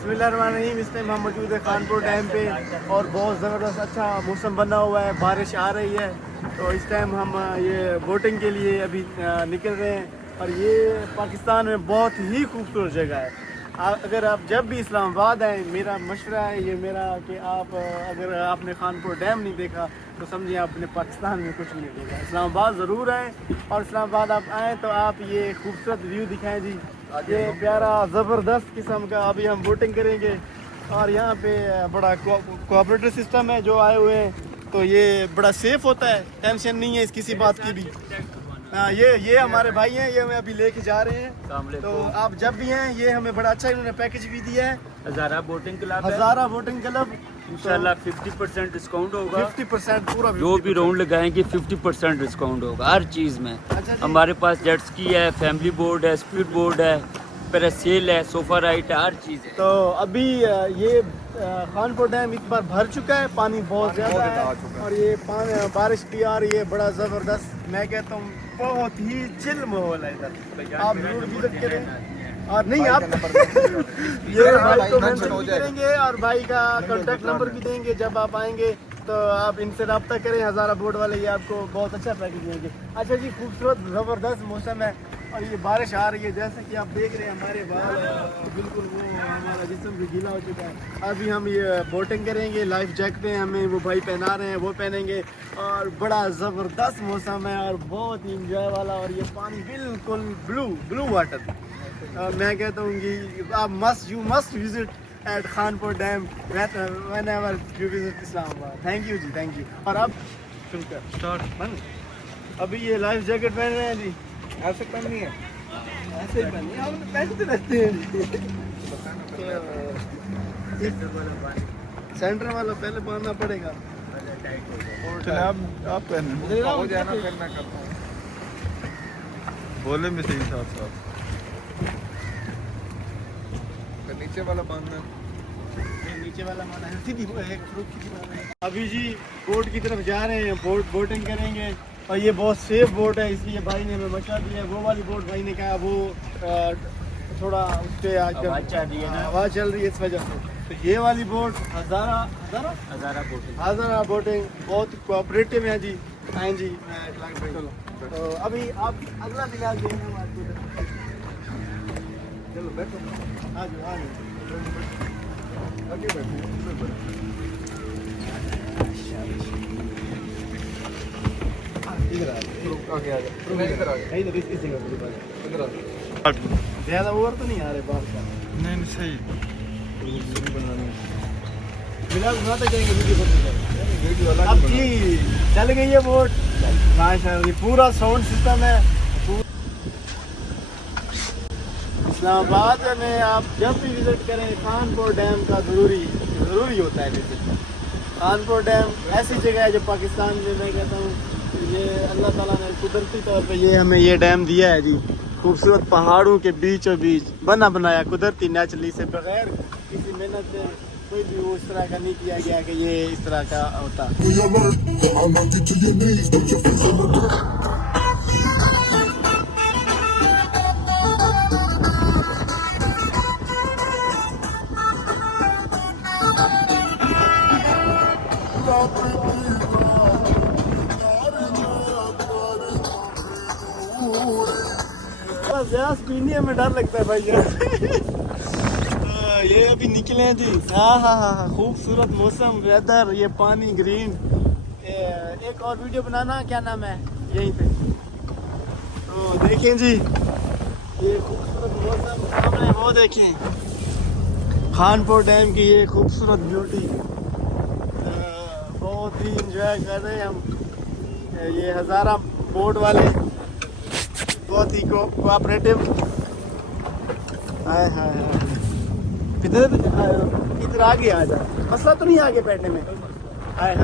बिस्मिल्लाहिर्रहमानिर्रहीम। इस टाइम हम मौजूद है खानपुर डैम पे और बहुत ज़बरदस्त अच्छा मौसम बना हुआ है, बारिश आ रही है। तो इस टाइम हम ये बोटिंग के लिए अभी निकल रहे हैं और ये पाकिस्तान में बहुत ही खूबसूरत जगह है। अगर आप जब भी इस्लामाबाद आएँ, मेरा मशवरा है ये मेरा कि आप अगर आपने खानपुर डैम नहीं देखा तो समझिए आपने पाकिस्तान में कुछ नहीं देखा। इस्लामाबाद ज़रूर आएँ और इस्लामाबाद आप आएँ तो आप ये खूबसूरत व्यू दिखाएँ जी, ये प्यारा ज़बरदस्त किस्म का। अभी हम बोटिंग करेंगे और यहाँ पे बड़ा कोऑपरेटिव सिस्टम है जो आए हुए हैं, तो ये बड़ा सेफ होता है, टेंशन नहीं है इस किसी बात की भी। ये हमारे भाई हैं, ये हमें अभी लेके जा रहे हैं। तो आप जब भी हैं, ये हमें बड़ा अच्छा इन्होंने पैकेज भी दिया है। हज़ारा बोटिंग क्लब, हज़ारा बोटिंग क्लब, इंशाल्लाह 50% डिस्काउंट होगा। 50% पूरा जो भी राउंड लगाएंगे 50% डिस्काउंट होगा हर चीज़ में। हमारे पास जेट स्की है, फैमिली बोर्ड है, स्पीड बोर्ड है, पैरासेल है, सोफा राइड है, हर चीज़ है। तो अभी ये खानपुर डैम इस बार भर चुका है, पानी बहुत ज़्यादा है और ये बारिश भी आ रही है, बड़ा ज़बरदस्त। मैं कहता हूँ बहुत ही चिल माहौल है इधर, आप जरूर विजिट करें। और नहीं आप ये भाई को मेंशन भी करेंगे और भाई का कॉन्टैक्ट नंबर भी देंगे। जब आप आएंगे तो आप इनसे रब्ता करें, हज़ारा बोर्ड वाले, ये आपको बहुत अच्छा पैकेज देंगे। अच्छा जी, खूबसूरत ज़बरदस्त मौसम है और ये बारिश आ रही है, जैसे कि आप देख रहे हैं हमारे बाल बिल्कुल वो हमारा जिस्म भी गीला हो चुका है। अभी हम ये बोटिंग करेंगे, लाइफ जैकेटें हमें वो भाई पहना रहे हैं, वो पहनेंगे और बड़ा ज़बरदस्त मौसम है और बहुत ही इंजॉय वाला। और ये पानी बिल्कुल ब्लू वाटर। मैं कहता हूँ कि आप you must visit at Khanpur dam whenever you visit Islamabad. Thank you ji, thank you. और अब अभी ये लाइफ जैकेट पहन रहे हैं जी, ऐसे पहननी है, ऐसे ही पहनिए, हम पहनते रहते हैं। सेंटर वाला पहले बांधना पड़ेगा। आप पहन हो जाना, फिर मैं करता हूँ। बोले में सही साथ साथ नीचे वाला बांधना, नीचे वाला माना है सीधी एक फ्रूट की बात है। अभी जी बोट की तरफ जा रहे हैं, बोटिंग करेंगे और ये बहुत सेफ बोट है, इसलिए भाई ने हमें मशवरा दिया है। वो वाली बोट भाई ने कहा वो थोड़ा उस पर आवाज़ चल रही है ना, आवाज़ चल रही है इस वजह से। तो ये वाली बोट हज़ारा बोटिंग बहुत कोऑपरेटिव है जी। आए जी, चलो तो अभी आप अगला दिला देंगे। चलो बैठो, आ जाओ आगे बैठो। ज़्यादा ओवर तो नहीं आ रहे बात का? नहीं सही फिलहाल बनाते जाएंगे वीडियो। अब जी चल गई है बोट माशाल्लाह, पूरा साउंड सिस्टम है। इस्लामाबाद में आप जब भी विजिट करें, खानपुर डैम का ज़रूरी होता है विजिट। खानपुर डैम ऐसी जगह है जो पाकिस्तान में, मैं कहता हूँ ये अल्लाह ताला ने कुदरती तौर पे ये हमें ये डैम दिया है जी। खूबसूरत पहाड़ों के बीचों बीच बनाया कुदरती नेचुरली से, बगैर किसी मेहनत से कोई भी वो इस तरह का नहीं किया गया कि ये इस तरह का होता। में डर लगता है भाई ये अभी निकले हैं जी। हाँ, खूबसूरत मौसम, वेदर, ये पानी ग्रीन। एक और वीडियो बनाना, क्या नाम है, यहीं पे। तो देखें जी ये खूबसूरत मौसम सामने, वो देखें खानपुर डैम की ये खूबसूरत ब्यूटी। बहुत ही इंजॉय कर रहे हैं हम। ये हज़ारा बोट वाले बहुत ही कोऑपरेटिव। हाय इधर आगे आ जा, मसला तो नहीं आगे बैठने में। हाय